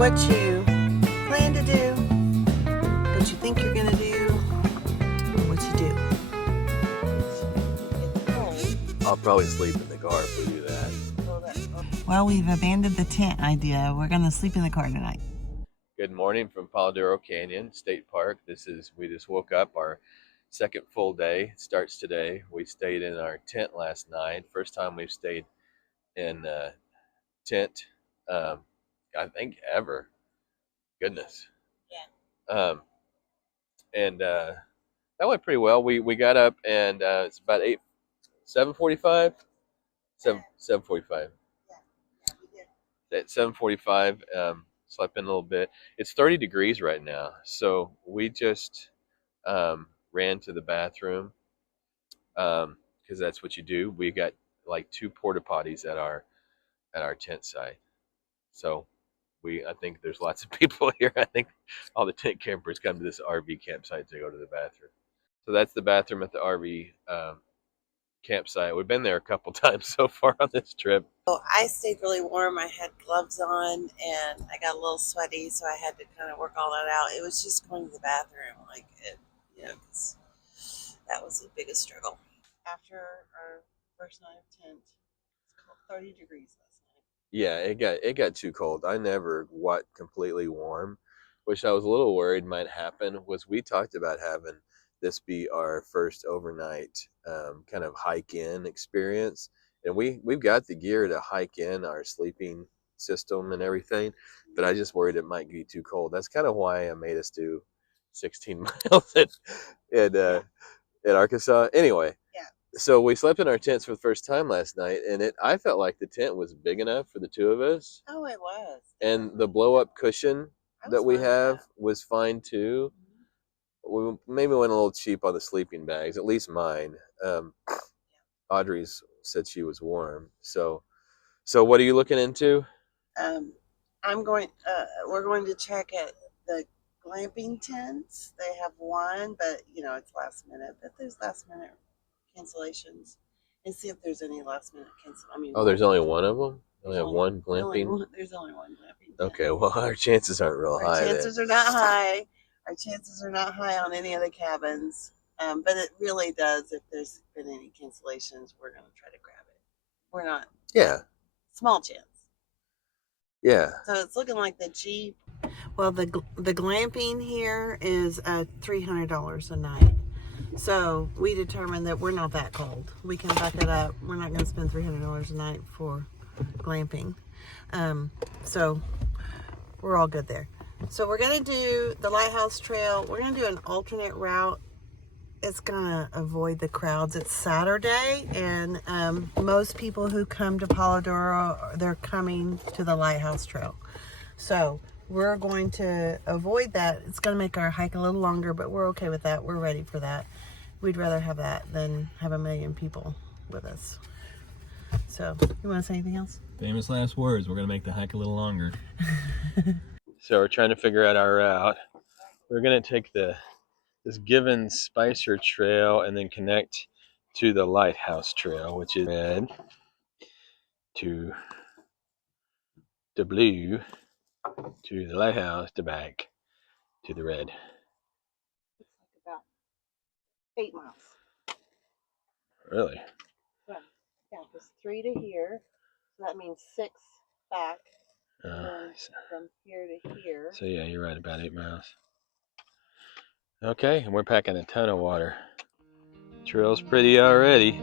what you plan to do, what you think you're going to do, and what you do. I'll probably sleep in the car if we do that. Well, we've abandoned the tent idea. We're going to sleep in the car tonight. Good morning from Palo Duro Canyon State Park. We just woke up. Our second full day starts today. We stayed in our tent last night. First time we've stayed in a tent, I think ever. Goodness. Yeah. And that went pretty well. We got up and it's about 7:45. 7:45. At 7:45, slept in a little bit. It's 30 degrees right now, so we just ran to the bathroom because that's what you do. We got like 2 porta potties at our tent site, so I think there's lots of people here. I think all the tent campers come to this RV campsite to go to the bathroom. So that's the bathroom at the RV campsite. We've been there a couple times so far on this trip. So I stayed really warm. I had gloves on and I got a little sweaty, so I had to kind of work all that out. It was just going to the bathroom, because that was the biggest struggle. After our first night of tent, it's called 30 degrees last night. Yeah, it got too cold. I never got completely warm, which I was a little worried might happen. Was we talked about having this be our first overnight kind of hike in experience, and we've got the gear to hike in our sleeping system and everything, but I just worried it might be too cold. That's kind of why I made us do 16 miles at Arkansas. Anyway, Yeah. so we slept in our tents for the first time last night, and I felt like the tent was big enough for the 2 of us. Oh, it was. And the blow up cushion that we have that. was fine too. We maybe went a little cheap on the sleeping bags, at least mine. Audrey's said she was warm. So what are you looking into? We're going to check at the glamping tents. They have one, but it's last minute. But there's last minute cancellations, and see if there's any last minute cancel. Oh, there's only one of them. Only have one glamping. There's only one glamping. Okay, well our chances aren't real high. Our chances are not high. Our chances are not high on any of the cabins, but it really does. If there's been any cancellations, we're going to try to grab it. We're not. Yeah. Small chance. Yeah. So it's looking like the Jeep. Well, the glamping here is $300 a night. So we determined that we're not that cold. We can buck it up. We're not going to spend $300 a night for glamping. So we're all good there. So we're going to do the Lighthouse Trail. We're going to do an alternate route. It's going to avoid the crowds. It's Saturday, and most people who come to Palo Duro, they're coming to the Lighthouse Trail. So we're going to avoid that. It's going to make our hike a little longer, but we're okay with that. We're ready for that. We'd rather have that than have 1 million people with us. So, you want to say anything else? Famous last words. We're going to make the hike a little longer. So we're trying to figure out our route. We're going to take this Given Spicer Trail and then connect to the Lighthouse Trail, which is red to the blue to the lighthouse to back to the red. It's like about 8 miles. Really? Yeah, there's 3 to here. So that means 6 back. From here to here. So yeah, you're right, about 8 miles. Okay, and we're packing a ton of water. Trail's pretty already.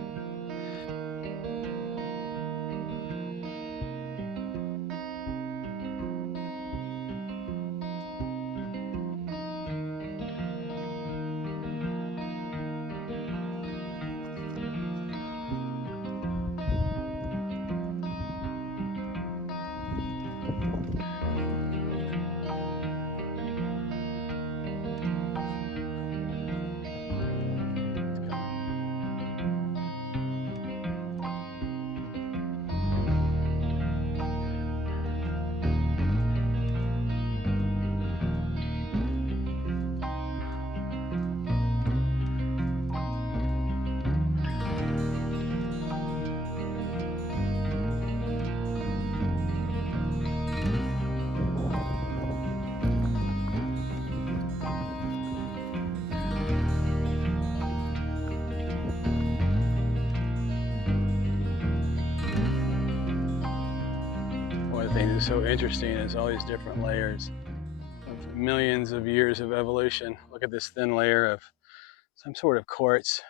so interesting is all these different layers of millions of years of evolution. Look at this thin layer of some sort of quartz,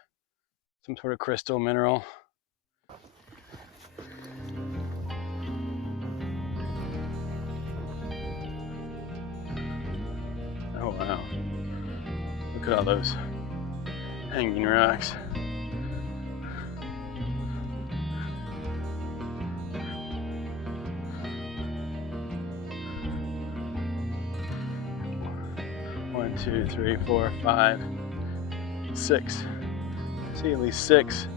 some sort of crystal mineral. Oh wow, look at all those hanging rocks. One, two, three, four, 5, 6. See at least 6.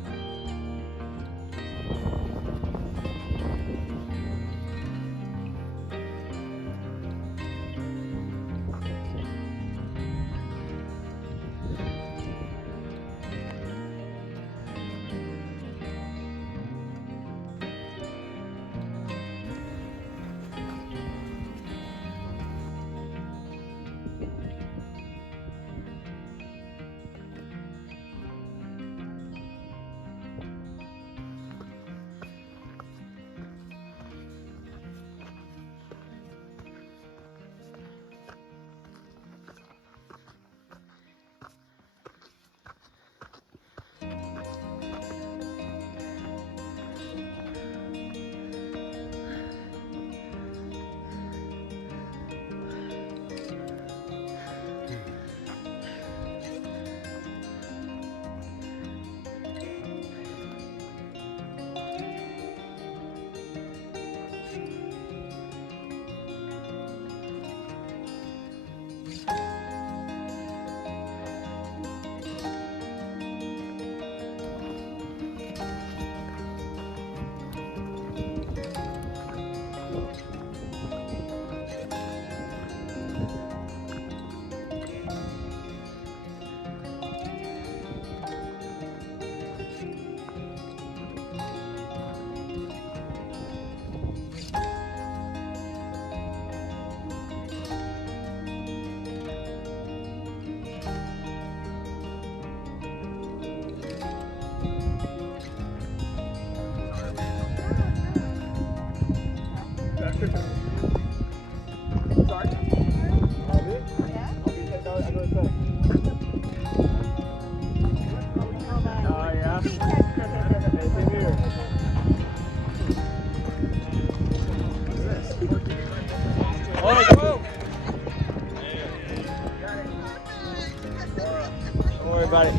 Don't worry about it.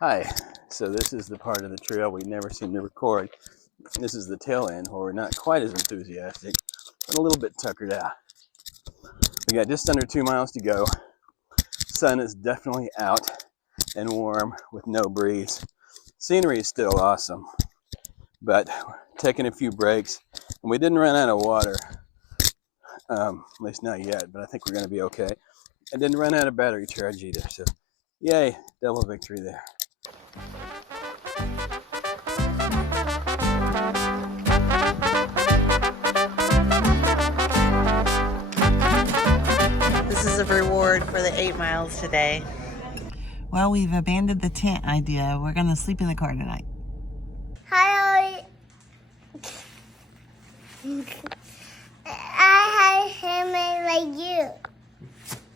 Hi, so this is the part of the trail we never seem to record. This is the tail end where we're not quite as enthusiastic, but a little bit tuckered out. We got just under 2 miles to go. Sun is definitely out and warm with no breeze. Scenery is still awesome, but taking a few breaks, and we didn't run out of water, at least not yet, but I think we're going to be okay. I didn't run out of battery charge either, so Yay, double victory there. This is a reward for the 8 miles today. Well, we've abandoned the tent idea. We're going to sleep in the car tonight. Hi, I have him like you.